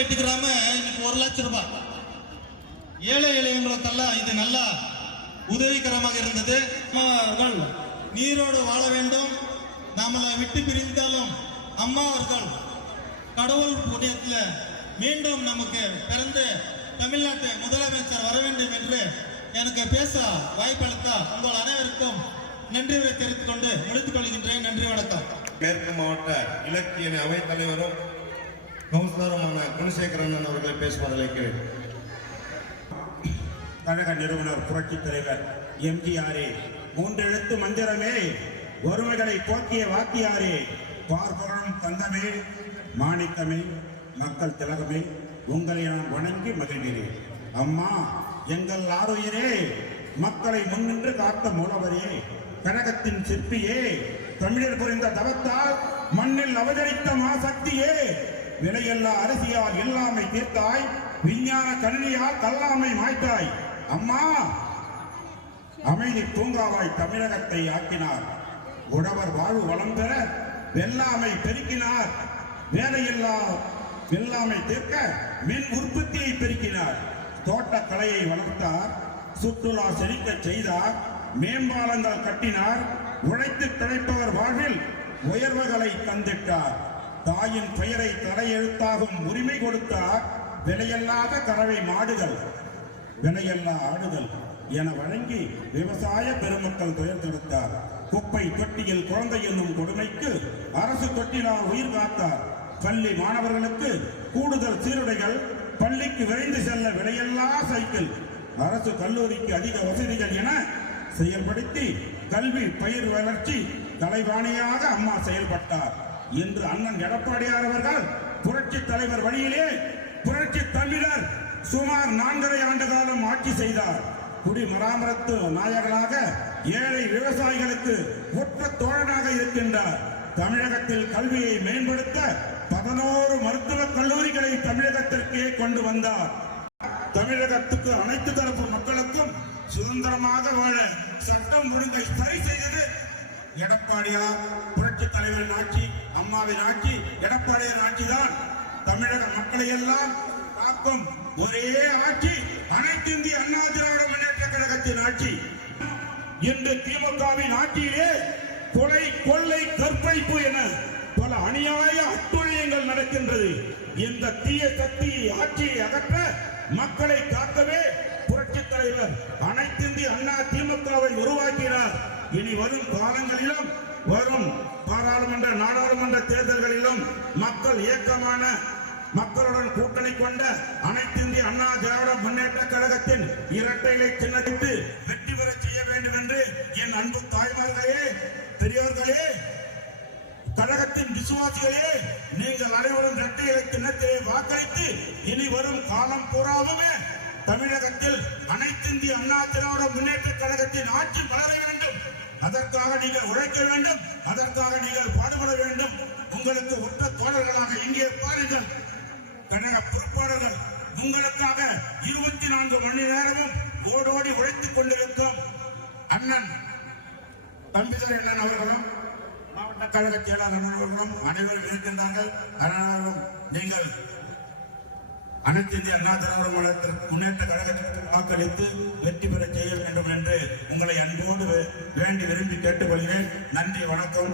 எட்டுக்கிறாம இன்னைக்கு 1 லட்சம் ரூபாய் ஏழை எளியவங்களுக்கெல்லாம் இது நல்ல உதவிகரமாக இருந்தது. அவர்கள் நீரோடு வாழ வேண்டும். நம்மளை விட்டு பிரிந்தாலும் அம்மா அவர்கள் கடவுள் புண்ணியத்தில் மீண்டும் நமக்கு பிறந்து தமிழ்நாட்டு முதலமைச்சர் வர வேண்டும் என்று எனக்கு பேச வாய்ப்பளித்த உங்கள் அனைவருக்கும் நன்றி உரை தெரிவித்துக் கொண்டு முடித்துக் கொள்கின்றேன். நன்றி, வணக்கம். மேற்கு மாவட்ட இலக்கிய அவைத் தலைவரும் கவுன்சிலருமான குணசேகரன் அவர்களை பேசுவதில் இருக்கிறேன். கழக நிறுவனர் புரட்சி தலைவர் எம்ஜிஆரே, 3 எழுத்து மந்திரமே, ஒருமைகளை போக்கிய வாத்தியாரே, பார்ப்பவரும் தந்தமே, மாணிக்கமே, மக்கள் திலகமே, உங்களை நான் வணங்கி மகிழ்கிறேன். அம்மா எங்கள் ஆருயிரே, மக்களை முன்னின்று காத்த மூலவரே, கழகத்தின் சிற்பியே, தமிழர் புரிந்த தவத்தால் மண்ணில் அவதரித்த மாசக்தியே, விலையல்லா அரசியால் இல்லாமை தீர்த்தாய், விஞ்ஞான கல்வியால் கல்லாமை மாய்த்தாய். அம்மா அமைதி பூங்காவாய் தமிழகத்தை ஆக்கினார். உழவர் வாழ்வு வளம் பெற வெள்ளாமை பெருக்கினார். வேலையில்லா வெள்ளாமை தீர்க்க மின் உற்பத்தியை பெருக்கினார். தோட்டக்கலையை வளர்த்தார். சுற்றுலா செழிக்க செய்தார். மேம்பாலங்கள் கட்டினார். உழைத்து பிழைப்பவர் வாழ்வில் உயர்வுகளை தந்திட்டார். தாயின் பெயரை தலையெழுத்தாகும் உரிமை கொடுத்தார். விலையில்லாத கறவை மாடுகள், விலையில்லா ஆடுகள் என வழங்கி விவசாய பெருமக்கள் துயர் தடுத்தார். குப்பை தொட்டியில் குழந்தை என்னும் கொடுமைக்கு அரசு தொட்டினால் உயிர் காத்தார். பள்ளி மாணவர்களுக்கு கூடுதல் சீருடைகள், பள்ளிக்கு விரைந்து செல்ல விலையில்லா சைக்கிள், அரசு கல்லூரிக்கு அதிக வசதிகள் என செயல்படுத்தி கல்வி பயிர் வளர்ச்சி தலைவாணியாக அம்மா செயல்பட்டார். இன்று அண்ணன் எடப்பாடியார் அவர்கள் புரட்சி தலைவர் வழியிலே புரட்சி தமிழர் சுமார் 4.5 ஆண்டு காலம் ஆட்சி செய்தார். குடிமராமத்து நாயகனாக ஏழை விவசாயிகளுக்கு ஒற்ற தோழனாக இருக்கின்றார். தமிழகத்தில் கல்வியை மேம்படுத்த 11 மருத்துவக் கல்லூரிகளை தமிழகத்திற்கே கொண்டு வந்தார். தமிழகத்துக்கு அனைத்து தரப்பு மக்களுக்கும் சுதந்திரமாக வாழ சட்டம் ஒழுங்கை சரி செய்தது எடப்பாடியார். புரட்சி தலைவரின் ஆட்சி, அம்மாவின் ஆட்சி, எடப்பாடியார் ஆட்சி தான் தமிழக மக்களை எல்லாம் காக்கும் ஒரே ஆட்சி அனைத்து இந்திய அண்ணா திராவிட முன்னேற்ற கழகத்தின் ஆட்சி. இன்று திமுகவின் ஆட்சியிலே கொலை, கொள்ளை, கற்பழிப்பு என பல அநியாய அட்டுழியங்கள் நடக்கின்றது. இந்த தீய சக்தி ஆட்சியை அகற்ற, மக்களை காக்கவே புரட்சி தலைவர் அனைத்து இந்திய அண்ணா திமுகவை உருவாக்கினார். இனி வரும் காலங்களிலும் வரும் பாராளுமன்ற நாடாளுமன்ற தேர்தல்களிலும் மக்கள் இயக்கமான மக்களுடன் கூட்டணி கொண்ட அனைத்து இந்திய அண்ணா திராவிட முன்னேற்ற கழகத்தின் இரட்டை இலை சின்னத்திற்கு வெற்றி பெற செய்ய வேண்டும் என்று என் அன்பு தாய்மார்களே, பெரியவர்களே, கழகத்தின் விசுவாசிகளே, நீங்கள் அனைவரும் இரட்டை இலை சின்னத்திலே வாக்களித்து இனி வரும் காலம் பூராவுமே தமிழகத்தில் அனைத்து இந்திய அண்ணா திராவிட முன்னேற்ற கழகத்தின் ஆட்சி வளர வேண்டும். அதற்காக நீங்கள் உழைக்க வேண்டும். அதற்காக நீங்கள் பாடுபட வேண்டும். உங்களுக்கு உற்ற தோழர்களாக இங்கே பாருங்கள், கழக பொறுப்பாளர்கள் உங்களுக்காக 24 மணி நேரமும் ஓடோடி உழைத்துக் கொண்டிருக்கும் அண்ணன் தம்பிதுரை அண்ணன் அவர்களும் மாவட்ட கழக செயலாளர் அவர்களும் அனைவரும் இருக்கின்றார்கள். அதனாலும் நீங்கள் அனைத்து இந்திய அண்ணா திராவிட முன்னேற்ற கழகத்திற்கு வாக்களித்து வெற்றி பெற செய்ய வேண்டும் என்று உங்களை அன்போடு வேண்டி விரும்பி கேட்டுக்கொள்கிறேன். நன்றி, வணக்கம்.